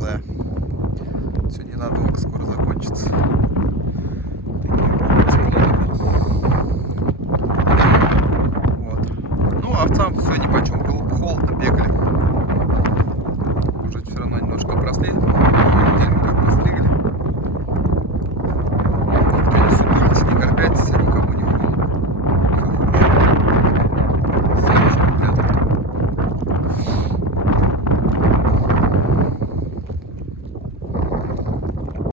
белая. Все ненадолго, скоро закончится. Вот. Ну, овцам все нипочем, было бы холодно, бегали. Уже все равно немножко обросли.